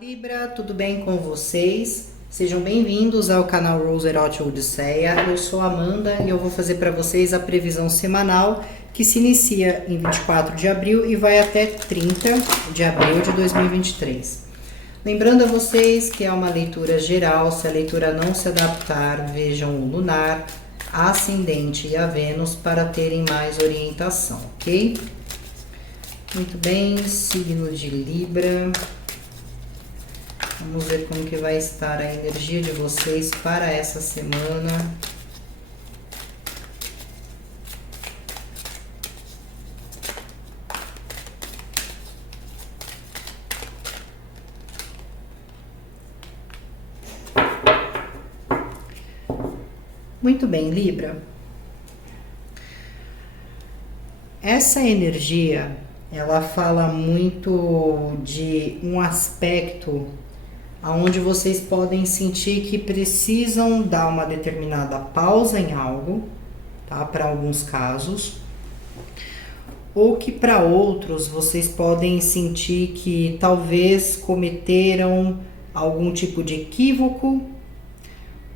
Libra, tudo bem com vocês? Sejam bem-vindos ao canal Rose Erotic Odisseia. Eu sou a Amanda e eu vou fazer para vocês a previsão semanal que se inicia em 24 de abril e vai até 30 de abril de 2023. Lembrando a vocês que é uma leitura geral, se a leitura não se adaptar, vejam o lunar, a ascendente e a Vênus para terem mais orientação, ok? Muito bem, signo de Libra. Vamos ver como que vai estar a energia de vocês para essa semana. Muito bem, Libra. Essa energia, ela fala muito de um aspecto onde vocês podem sentir que precisam dar uma determinada pausa em algo, tá? Para alguns casos, ou que para outros vocês podem sentir que talvez cometeram algum tipo de equívoco,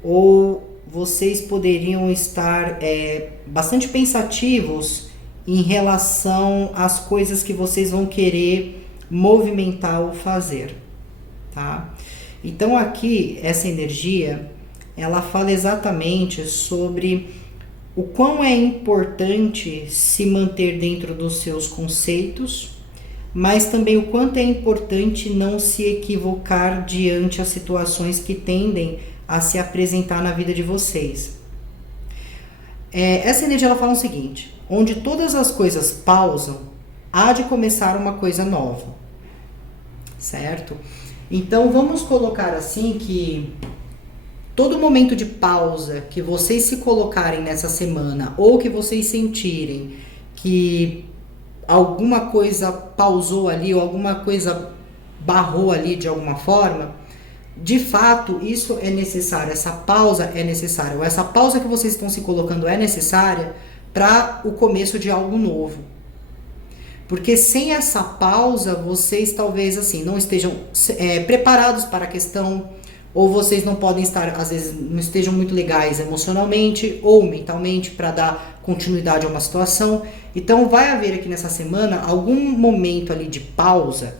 ou vocês poderiam estar bastante pensativos em relação às coisas que vocês vão querer movimentar ou fazer, tá? Então aqui, essa energia, ela fala exatamente sobre o quão é importante se manter dentro dos seus conceitos, mas também o quanto é importante não se equivocar diante as situações que tendem a se apresentar na vida de vocês. Essa energia ela fala o seguinte: onde todas as coisas pausam, há de começar uma coisa nova, certo? Então vamos colocar assim que todo momento de pausa que vocês se colocarem nessa semana, ou que vocês sentirem que alguma coisa pausou ali, ou alguma coisa barrou ali de alguma forma, de fato isso é necessário, essa pausa é necessária, ou essa pausa que vocês estão se colocando é necessária para o começo de algo novo. Porque sem essa pausa, vocês talvez assim não estejam preparados para a questão, ou vocês não podem estar, às vezes, não estejam muito legais emocionalmente ou mentalmente para dar continuidade a uma situação. Então vai haver aqui nessa semana algum momento ali de pausa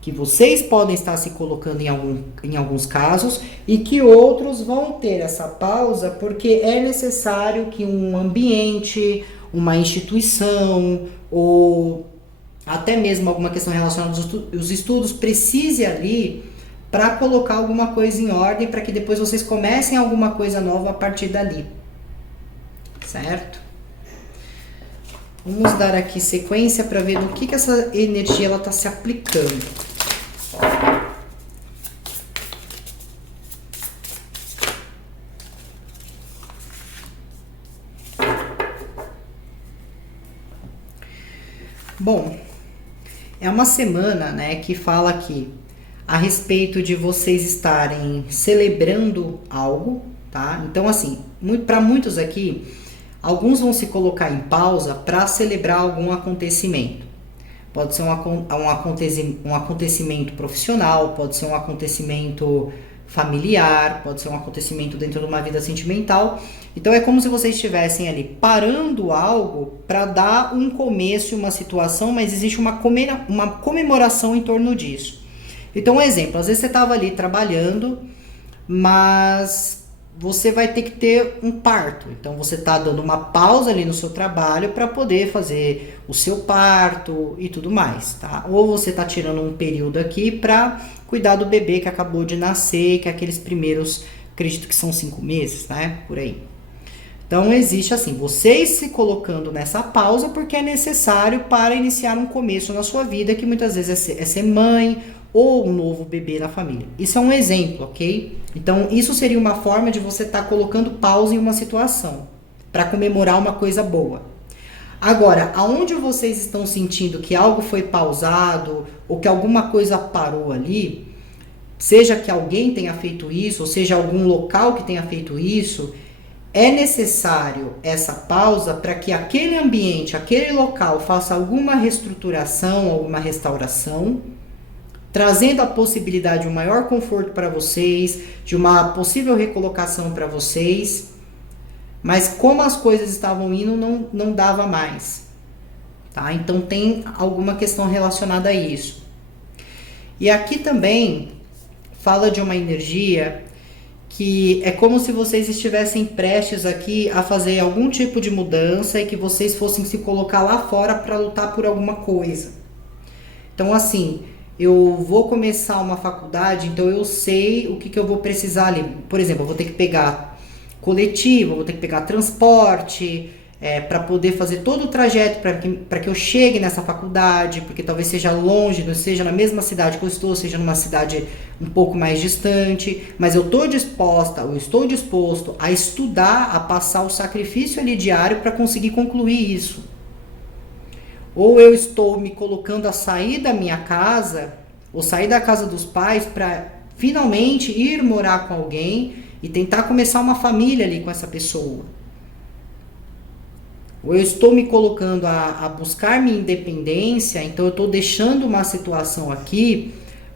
que vocês podem estar se colocando em alguns casos, e que outros vão ter essa pausa porque é necessário que um ambiente, uma instituição, ou até mesmo alguma questão relacionada aos estudos precise ali para colocar alguma coisa em ordem, para que depois vocês comecem alguma coisa nova a partir dali, certo? Vamos dar aqui sequência para ver no que essa energia ela está se aplicando. Bom, é uma semana, né, que fala aqui a respeito de vocês estarem celebrando algo, tá? Então, assim, para muitos aqui, alguns vão se colocar em pausa para celebrar algum acontecimento. Pode ser um acontecimento profissional, pode ser um acontecimento familiar, pode ser um acontecimento dentro de uma vida sentimental. Então é como se vocês estivessem ali parando algo para dar um começo em uma situação, mas existe uma comemoração em torno disso. Então, um exemplo, às vezes você estava ali trabalhando, mas você vai ter que ter um parto. Então você está dando uma pausa ali no seu trabalho para poder fazer o seu parto e tudo mais, tá? Ou você está tirando um período aqui para cuidar do bebê que acabou de nascer, que é aqueles primeiros, acredito que são 5 meses, né? Por aí. Então existe assim, vocês se colocando nessa pausa porque é necessário para iniciar um começo na sua vida, que muitas vezes é ser mãe ou um novo bebê na família. Isso é um exemplo, ok? Então isso seria uma forma de você estar colocando pausa em uma situação, para comemorar uma coisa boa. Agora, aonde vocês estão sentindo que algo foi pausado, ou que alguma coisa parou ali, seja que alguém tenha feito isso, ou seja algum local que tenha feito isso, é necessário essa pausa para que aquele ambiente, aquele local faça alguma reestruturação, alguma restauração, trazendo a possibilidade de um maior conforto para vocês, de uma possível recolocação para vocês, mas como as coisas estavam indo, não dava mais, tá? Então tem alguma questão relacionada a isso. E aqui também fala de uma energia que é como se vocês estivessem prestes aqui a fazer algum tipo de mudança e que vocês fossem se colocar lá fora para lutar por alguma coisa. Então assim, eu vou começar uma faculdade, então eu sei o que eu vou precisar ali. Por exemplo, eu vou ter que pegar coletivo, vou ter que pegar transporte, para poder fazer todo o trajeto para que eu chegue nessa faculdade, porque talvez seja longe, não seja na mesma cidade que eu estou, seja numa cidade um pouco mais distante, mas eu estou disposto a estudar, a passar o sacrifício ali diário para conseguir concluir isso. Ou eu estou me colocando a sair da minha casa, ou sair da casa dos pais para finalmente ir morar com alguém e tentar começar uma família ali com essa pessoa. Ou eu estou me colocando a buscar minha independência, então eu estou deixando uma situação aqui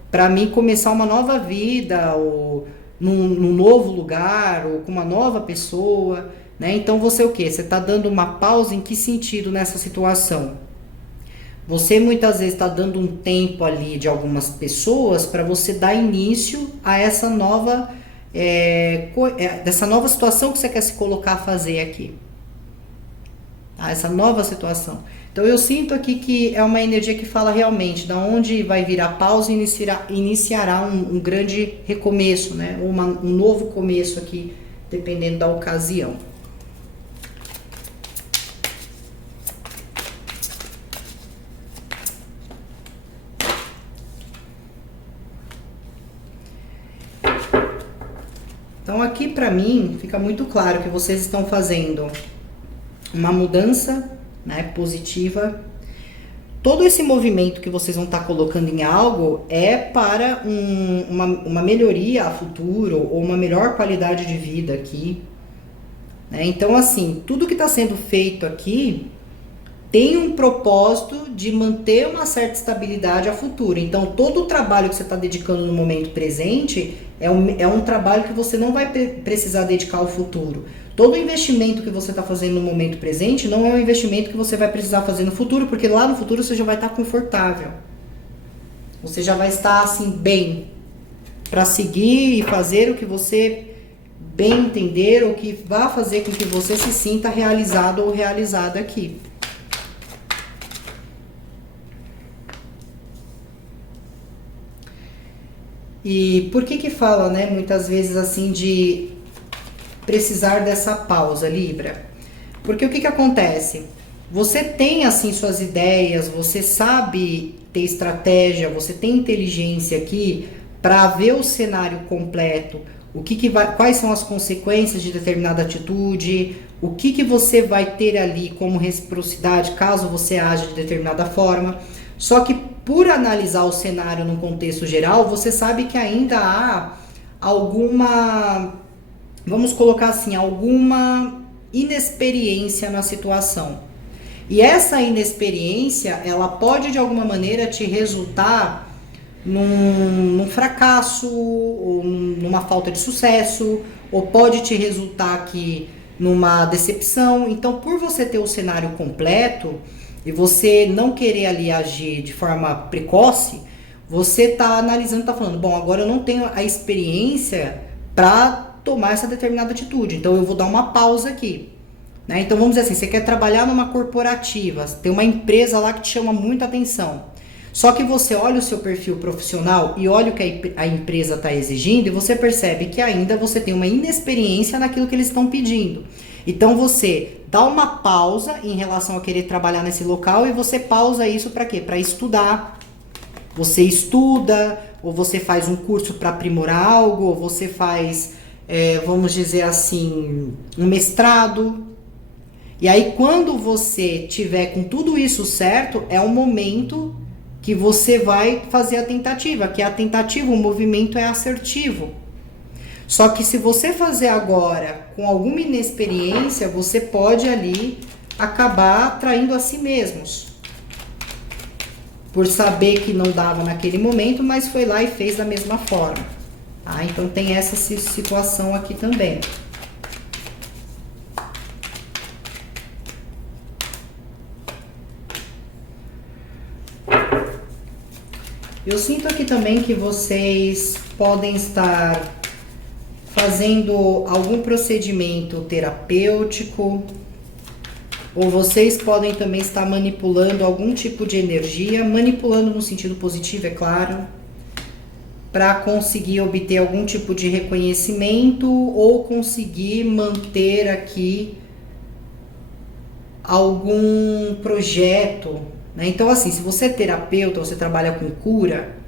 para mim começar uma nova vida, ou num novo lugar, ou com uma nova pessoa, né? Então você o quê? Você está dando uma pausa em que sentido nessa situação? Você muitas vezes está dando um tempo ali de algumas pessoas para você dar início a essa nova, dessa nova situação que você quer se colocar a fazer aqui. Tá? Essa nova situação. Então eu sinto aqui que é uma energia que fala realmente da onde vai vir a pausa e iniciará um grande recomeço, né? Um novo começo aqui, dependendo da ocasião. Então aqui para mim fica muito claro que vocês estão fazendo uma mudança, né, positiva. Todo esse movimento que vocês vão estar colocando em algo é para uma melhoria a futuro ou uma melhor qualidade de vida aqui, né? Então assim, tudo que está sendo feito aqui tem um propósito de manter uma certa estabilidade a futuro. Então todo o trabalho que você está dedicando no momento presente é um trabalho que você não vai precisar dedicar ao futuro. Todo investimento que você está fazendo no momento presente não é um investimento que você vai precisar fazer no futuro, porque lá no futuro você já vai estar confortável. Você já vai estar assim bem para seguir e fazer o que você bem entender, ou que vai fazer com que você se sinta realizado ou realizada aqui. E por que fala, né, muitas vezes assim de precisar dessa pausa, Libra? Porque o que acontece? Você tem assim suas ideias, você sabe ter estratégia, você tem inteligência aqui para ver o cenário completo, quais são as consequências de determinada atitude, o que você vai ter ali como reciprocidade caso você age de determinada forma. Só que por analisar o cenário num contexto geral, você sabe que ainda há alguma, vamos colocar assim, alguma inexperiência na situação. E essa inexperiência, ela pode de alguma maneira te resultar num fracasso, ou numa falta de sucesso, ou pode te resultar aqui numa decepção. Então, por você ter o cenário completo e você não querer ali agir de forma precoce, você está analisando, está falando, bom, agora eu não tenho a experiência para tomar essa determinada atitude, então eu vou dar uma pausa aqui, né? Então vamos dizer assim, você quer trabalhar numa corporativa, tem uma empresa lá que te chama muita atenção, só que você olha o seu perfil profissional e olha o que a empresa está exigindo e você percebe que ainda você tem uma inexperiência naquilo que eles estão pedindo. Então você dá uma pausa em relação a querer trabalhar nesse local e você pausa isso para quê? Para estudar. Você estuda, ou você faz um curso para aprimorar algo, ou você faz, vamos dizer assim, um mestrado. E aí quando você tiver com tudo isso certo, é o momento que você vai fazer a tentativa, que a tentativa, o movimento é assertivo. Só que se você fazer agora com alguma inexperiência, você pode ali acabar traindo a si mesmos. por saber que não dava naquele momento, mas foi lá e fez da mesma forma. Tá? Então tem essa situação aqui também. Eu sinto aqui também que vocês podem estar fazendo algum procedimento terapêutico, ou vocês podem também estar manipulando algum tipo de energia, manipulando no sentido positivo, é claro, para conseguir obter algum tipo de reconhecimento ou conseguir manter aqui algum projeto, né? Então, assim, se você é terapeuta, você trabalha com cura,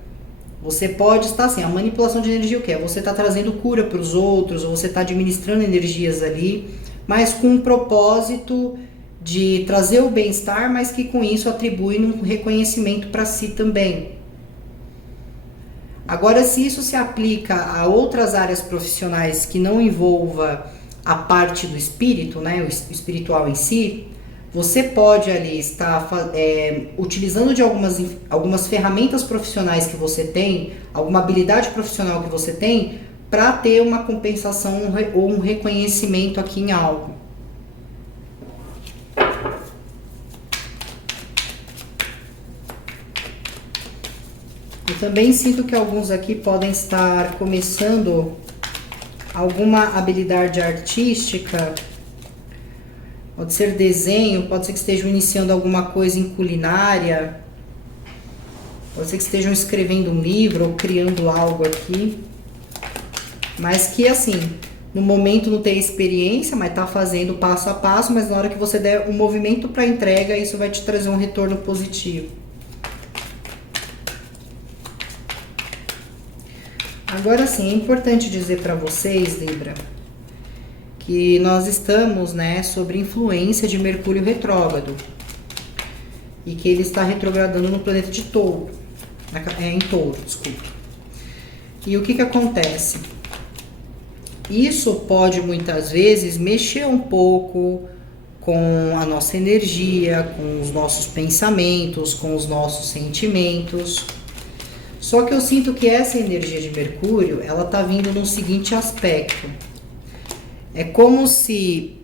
você pode estar assim, a manipulação de energia o que é? Você está trazendo cura para os outros, ou você está administrando energias ali, mas com um propósito de trazer o bem-estar, mas que com isso atribui um reconhecimento para si também. Agora, se isso se aplica a outras áreas profissionais que não envolva a parte do espírito, né, o espiritual em si, você pode ali estar utilizando de algumas ferramentas profissionais que você tem, alguma habilidade profissional que você tem, para ter uma compensação ou um reconhecimento aqui em algo. Eu também sinto que alguns aqui podem estar começando alguma habilidade artística. Pode ser desenho, pode ser que estejam iniciando alguma coisa em culinária, pode ser que estejam escrevendo um livro ou criando algo aqui, mas que assim, no momento não tem experiência, mas tá fazendo passo a passo, mas na hora que você der um movimento para entrega, isso vai te trazer um retorno positivo. Agora sim, é importante dizer para vocês, Libra, que nós estamos, né, sob influência de Mercúrio retrógrado e que ele está retrogradando no planeta de Touro, em Touro, desculpa. E o que acontece? Isso pode muitas vezes mexer um pouco com a nossa energia, com os nossos pensamentos, com os nossos sentimentos. Só que eu sinto que essa energia de Mercúrio, ela tá vindo num seguinte aspecto. É como se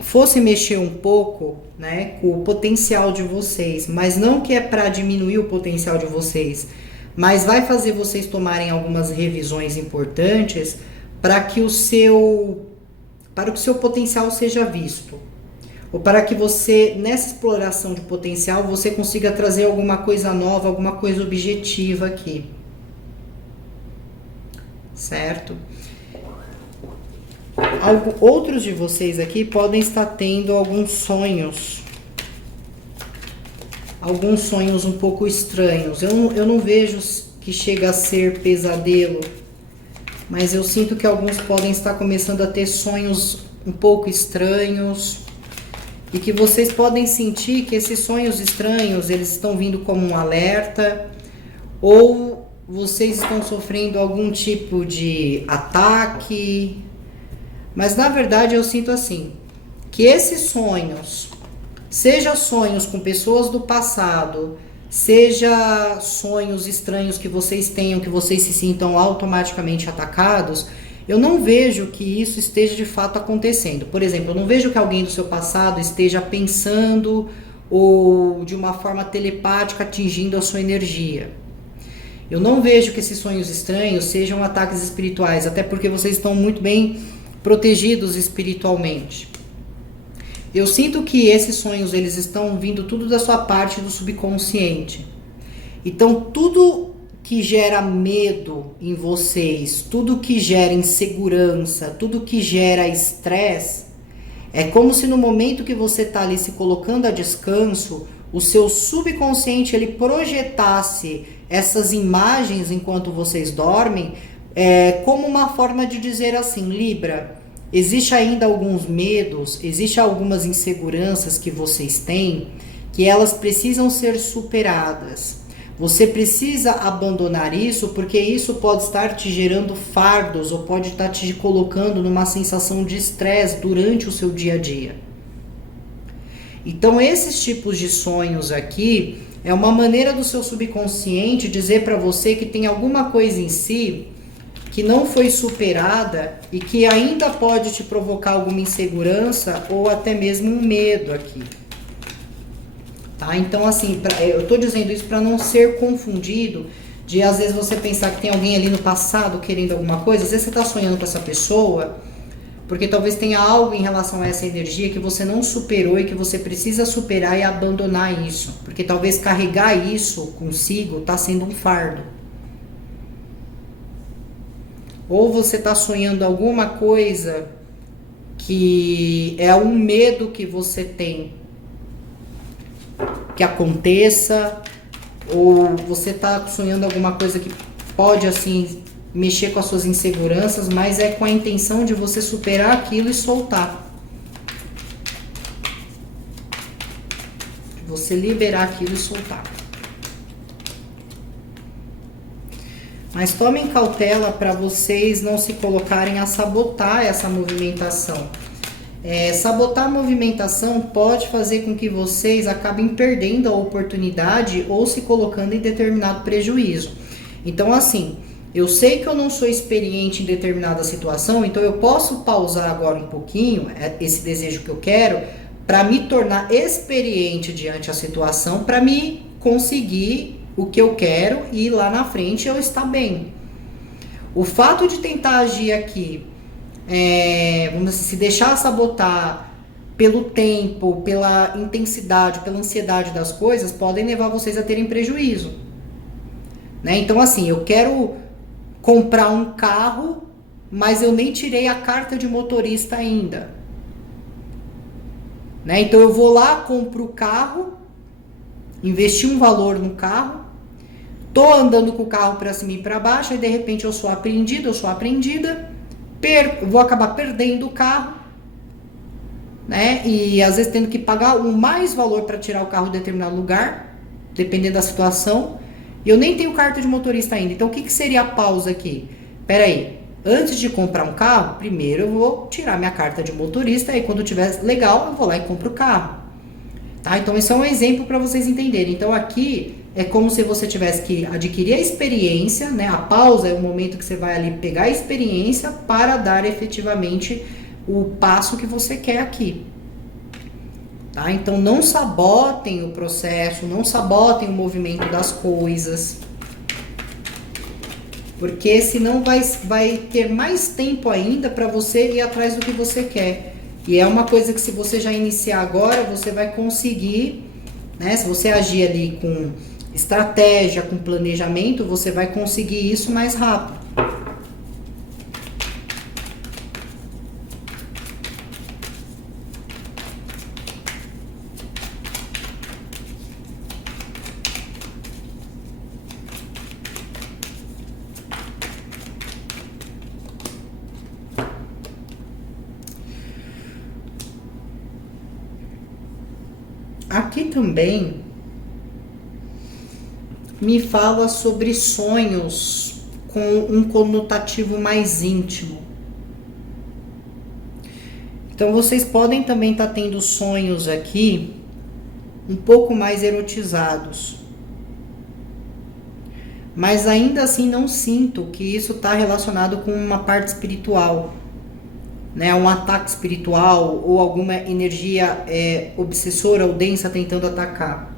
fosse mexer um pouco, né, com o potencial de vocês, mas não que é para diminuir o potencial de vocês, mas vai fazer vocês tomarem algumas revisões importantes para que o seu potencial seja visto. Ou para que você, nessa exploração de potencial, você consiga trazer alguma coisa nova, alguma coisa objetiva aqui. Certo? Outros de vocês aqui podem estar tendo alguns sonhos um pouco estranhos. Eu não vejo que chega a ser pesadelo, mas eu sinto que alguns podem estar começando a ter sonhos um pouco estranhos e que vocês podem sentir que esses sonhos estranhos, eles estão vindo como um alerta, ou vocês estão sofrendo algum tipo de ataque. Mas na verdade eu sinto assim, que esses sonhos, seja sonhos com pessoas do passado, seja sonhos estranhos que vocês tenham, que vocês se sintam automaticamente atacados, eu não vejo que isso esteja de fato acontecendo. Por exemplo, eu não vejo que alguém do seu passado esteja pensando ou de uma forma telepática atingindo a sua energia. Eu não vejo que esses sonhos estranhos sejam ataques espirituais, até porque vocês estão muito bem protegidos espiritualmente. Eu sinto que esses sonhos, eles estão vindo tudo da sua parte do subconsciente. Então, tudo que gera medo em vocês, tudo que gera insegurança, tudo que gera estresse, é como se no momento que você está ali se colocando a descanso, o seu subconsciente ele projetasse essas imagens enquanto vocês dormem, como uma forma de dizer assim, Libra, existe ainda alguns medos, existe algumas inseguranças que vocês têm, que elas precisam ser superadas. Você precisa abandonar isso, porque isso pode estar te gerando fardos, ou pode estar te colocando numa sensação de estresse durante o seu dia a dia. Então, esses tipos de sonhos aqui É uma maneira do seu subconsciente dizer para você que tem alguma coisa em si que não foi superada e que ainda pode te provocar alguma insegurança ou até mesmo um medo aqui. Tá? Então, assim, eu tô dizendo isso para não ser confundido de às vezes você pensar que tem alguém ali no passado querendo alguma coisa. Às vezes você tá sonhando com essa pessoa porque talvez tenha algo em relação a essa energia que você não superou e que você precisa superar e abandonar isso. Porque talvez carregar isso consigo tá sendo um fardo. Ou você tá sonhando alguma coisa que é um medo que você tem que aconteça, ou você tá sonhando alguma coisa que pode assim mexer com as suas inseguranças, mas é com a intenção de você superar aquilo e soltar. De você liberar aquilo e soltar. Mas tomem cautela para vocês não se colocarem a sabotar essa movimentação. Sabotar a movimentação pode fazer com que vocês acabem perdendo a oportunidade ou se colocando em determinado prejuízo. Então, assim, eu sei que eu não sou experiente em determinada situação, então eu posso pausar agora um pouquinho esse desejo que eu quero para me tornar experiente diante da situação, para me conseguir o que eu quero e lá na frente eu estar bem. O fato de tentar agir aqui, vamos dizer, se deixar sabotar pelo tempo, pela intensidade, pela ansiedade das coisas, podem levar vocês a terem prejuízo. Né? Então, assim, eu quero comprar um carro, mas eu nem tirei a carta de motorista ainda. Né? Então eu vou lá, compro o carro, investi um valor no carro, tô andando com o carro para cima e para baixo, e de repente eu sou apreendido, eu sou apreendida, vou acabar perdendo o carro, né? E às vezes tendo que pagar um mais valor para tirar o carro de determinado lugar, dependendo da situação. E eu nem tenho carta de motorista ainda. Então, o que seria a pausa aqui? Pera aí, antes de comprar um carro, primeiro eu vou tirar minha carta de motorista. E quando tiver legal, eu vou lá e compro o carro. Tá? Então, esse é um exemplo para vocês entenderem. Então, aqui é como se você tivesse que adquirir a experiência, né? A pausa é o momento que você vai ali pegar a experiência para dar efetivamente o passo que você quer aqui. Tá? Então não sabotem o processo, não sabotem o movimento das coisas, porque senão vai ter mais tempo ainda para você ir atrás do que você quer. E é uma coisa que se você já iniciar agora, você vai conseguir, né? Se você agir ali com estratégia, com planejamento, você vai conseguir isso mais rápido. Aqui também me fala sobre sonhos com um conotativo mais íntimo. Então vocês podem também estar tendo sonhos aqui um pouco mais erotizados. Mas ainda assim não sinto que isso está relacionado com uma parte espiritual. Né, um ataque espiritual ou alguma energia obsessora ou densa tentando atacar.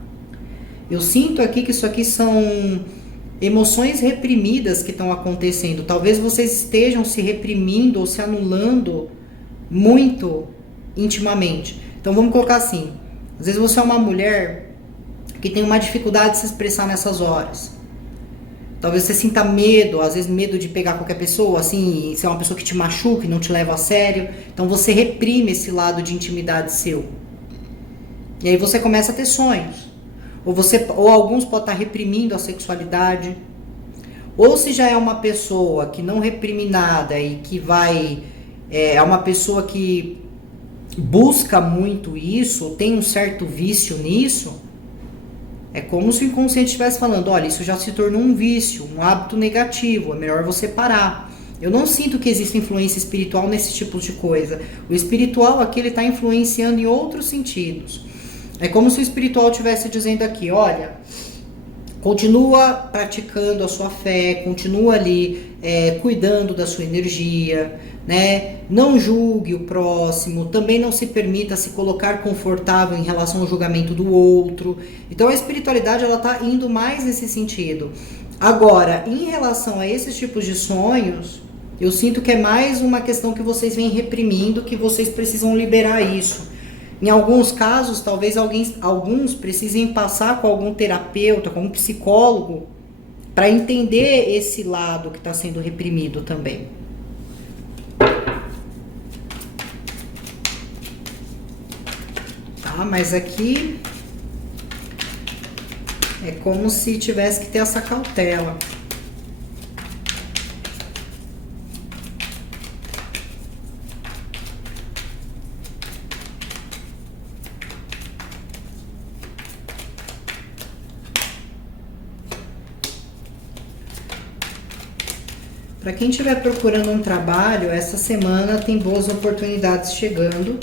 Eu sinto aqui que isso aqui são emoções reprimidas que estão acontecendo. Talvez vocês estejam se reprimindo ou se anulando muito intimamente. Então vamos colocar assim, às vezes você é uma mulher que tem uma dificuldade de se expressar nessas horas. Talvez você sinta medo, às vezes medo de pegar qualquer pessoa, assim, ser uma pessoa que te machuca, não te leva a sério. Então você reprime esse lado de intimidade seu. E aí você começa a ter sonhos. Ou alguns podem estar reprimindo a sexualidade. Ou se já é uma pessoa que não reprime nada e que é uma pessoa que busca muito isso, tem um certo vício nisso. É como se o inconsciente estivesse falando, olha, isso já se tornou um vício, um hábito negativo, é melhor você parar. Eu não sinto que existe influência espiritual nesse tipo de coisa. O espiritual aqui está influenciando em outros sentidos. É como se o espiritual estivesse dizendo aqui, olha, continua praticando a sua fé, continua ali cuidando da sua energia, né? Não julgue o próximo, também não se permita se colocar confortável em relação ao julgamento do outro. Então a espiritualidade ela está indo mais nesse sentido. Agora, em relação a esses tipos de sonhos, eu sinto que é mais uma questão que vocês vêm reprimindo, que vocês precisam liberar isso. Em alguns casos, talvez alguns precisem passar com algum terapeuta, com um psicólogo, para entender esse lado que está sendo reprimido também. Tá, mas aqui é como se tivesse que ter essa cautela. Para quem estiver procurando um trabalho, essa semana tem boas oportunidades chegando.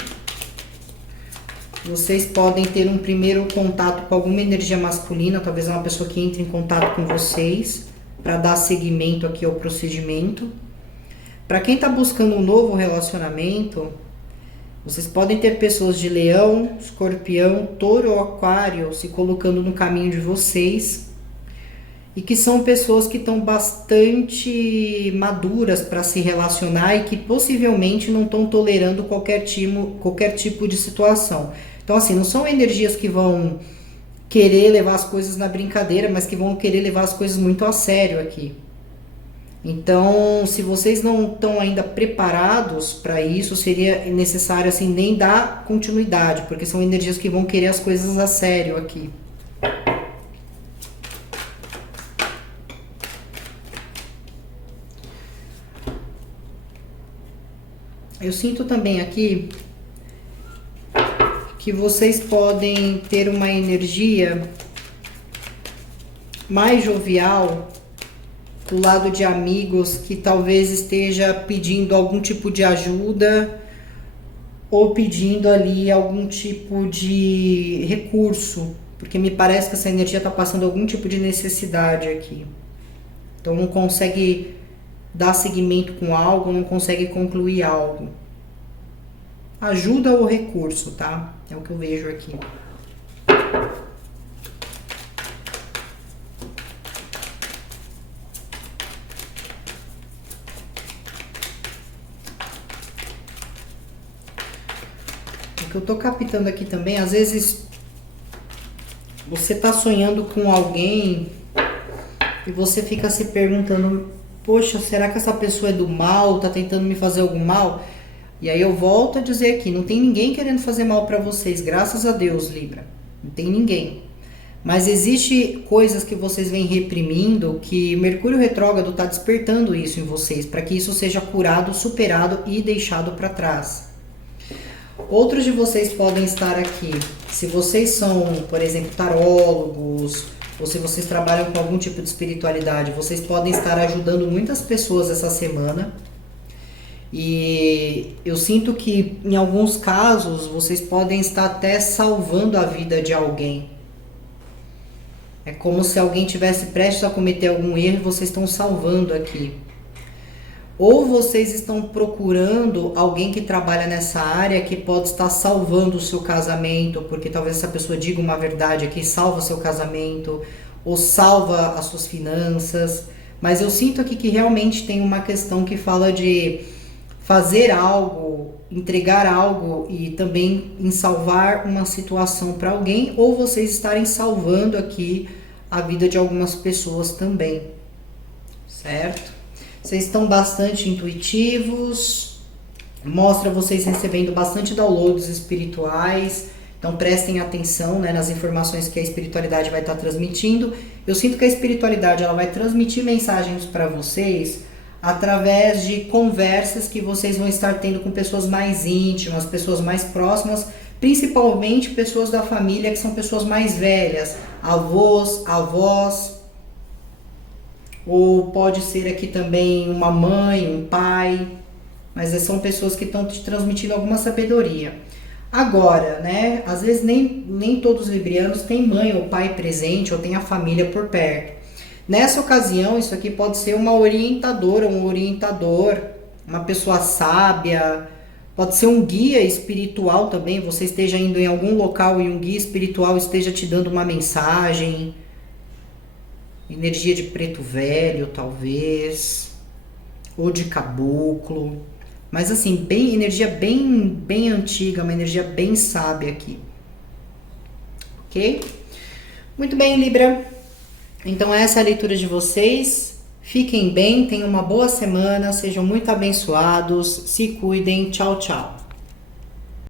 Vocês podem ter um primeiro contato com alguma energia masculina, talvez uma pessoa que entre em contato com vocês para dar seguimento aqui ao procedimento. Para quem está buscando um novo relacionamento, vocês podem ter pessoas de leão, escorpião, touro ou aquário se colocando no caminho de vocês. E que são pessoas que estão bastante maduras para se relacionar e que possivelmente não estão tolerando qualquer tipo de situação. Então, assim, não são energias que vão querer levar as coisas na brincadeira, mas que vão querer levar as coisas muito a sério aqui. Então, se vocês não estão ainda preparados para isso, seria necessário, assim, nem dar continuidade, porque são energias que vão querer as coisas a sério aqui. Eu sinto também aqui que vocês podem ter uma energia mais jovial do lado de amigos que talvez esteja pedindo algum tipo de ajuda ou pedindo ali algum tipo de recurso, porque me parece que essa energia está passando algum tipo de necessidade aqui. Então não consegue dar seguimento com algo, não consegue concluir algo. Ajuda ou recurso, tá? É o que eu vejo aqui. O que eu tô captando aqui também, às vezes você tá sonhando com alguém e você fica se perguntando: poxa, será que essa pessoa é do mal? Tá tentando me fazer algum mal? E aí eu volto a dizer aqui, não tem ninguém querendo fazer mal para vocês, graças a Deus, Libra. Não tem ninguém. Mas existe coisas que vocês vêm reprimindo, que Mercúrio retrógrado tá despertando isso em vocês, para que isso seja curado, superado e deixado para trás. Outros de vocês podem estar aqui, se vocês são, por exemplo, tarólogos, ou se vocês trabalham com algum tipo de espiritualidade, vocês podem estar ajudando muitas pessoas essa semana. E eu sinto que em alguns casos vocês podem estar até salvando a vida de alguém. É como se alguém tivesse prestes a cometer algum erro e vocês estão salvando aqui. Ou vocês estão procurando alguém que trabalha nessa área que pode estar salvando o seu casamento, porque talvez essa pessoa diga uma verdade aqui, salva seu casamento, ou salva as suas finanças. Mas eu sinto aqui que realmente tem uma questão que fala de fazer algo, entregar algo e também em salvar uma situação para alguém, ou vocês estarem salvando aqui a vida de algumas pessoas também, certo? Vocês estão bastante intuitivos, mostra vocês recebendo bastante downloads espirituais, então prestem atenção, né, nas informações que a espiritualidade vai estar transmitindo. Eu sinto que a espiritualidade ela vai transmitir mensagens para vocês através de conversas que vocês vão estar tendo com pessoas mais íntimas, pessoas mais próximas, principalmente pessoas da família que são pessoas mais velhas, avós, avós, ou pode ser aqui também uma mãe, um pai, mas são pessoas que estão te transmitindo alguma sabedoria. Agora, né? Às vezes nem todos os librianos têm mãe ou pai presente ou têm a família por perto. Nessa ocasião, isso aqui pode ser uma orientadora, um orientador, uma pessoa sábia, pode ser um guia espiritual também. Você esteja indo em algum local e um guia espiritual esteja te dando uma mensagem. Energia de preto velho, talvez, ou de caboclo. Mas assim, bem energia bem antiga, uma energia bem sábia aqui. OK? Muito bem, Libra. Então essa é a leitura de vocês. Fiquem bem, tenham uma boa semana, sejam muito abençoados, se cuidem. Tchau, tchau.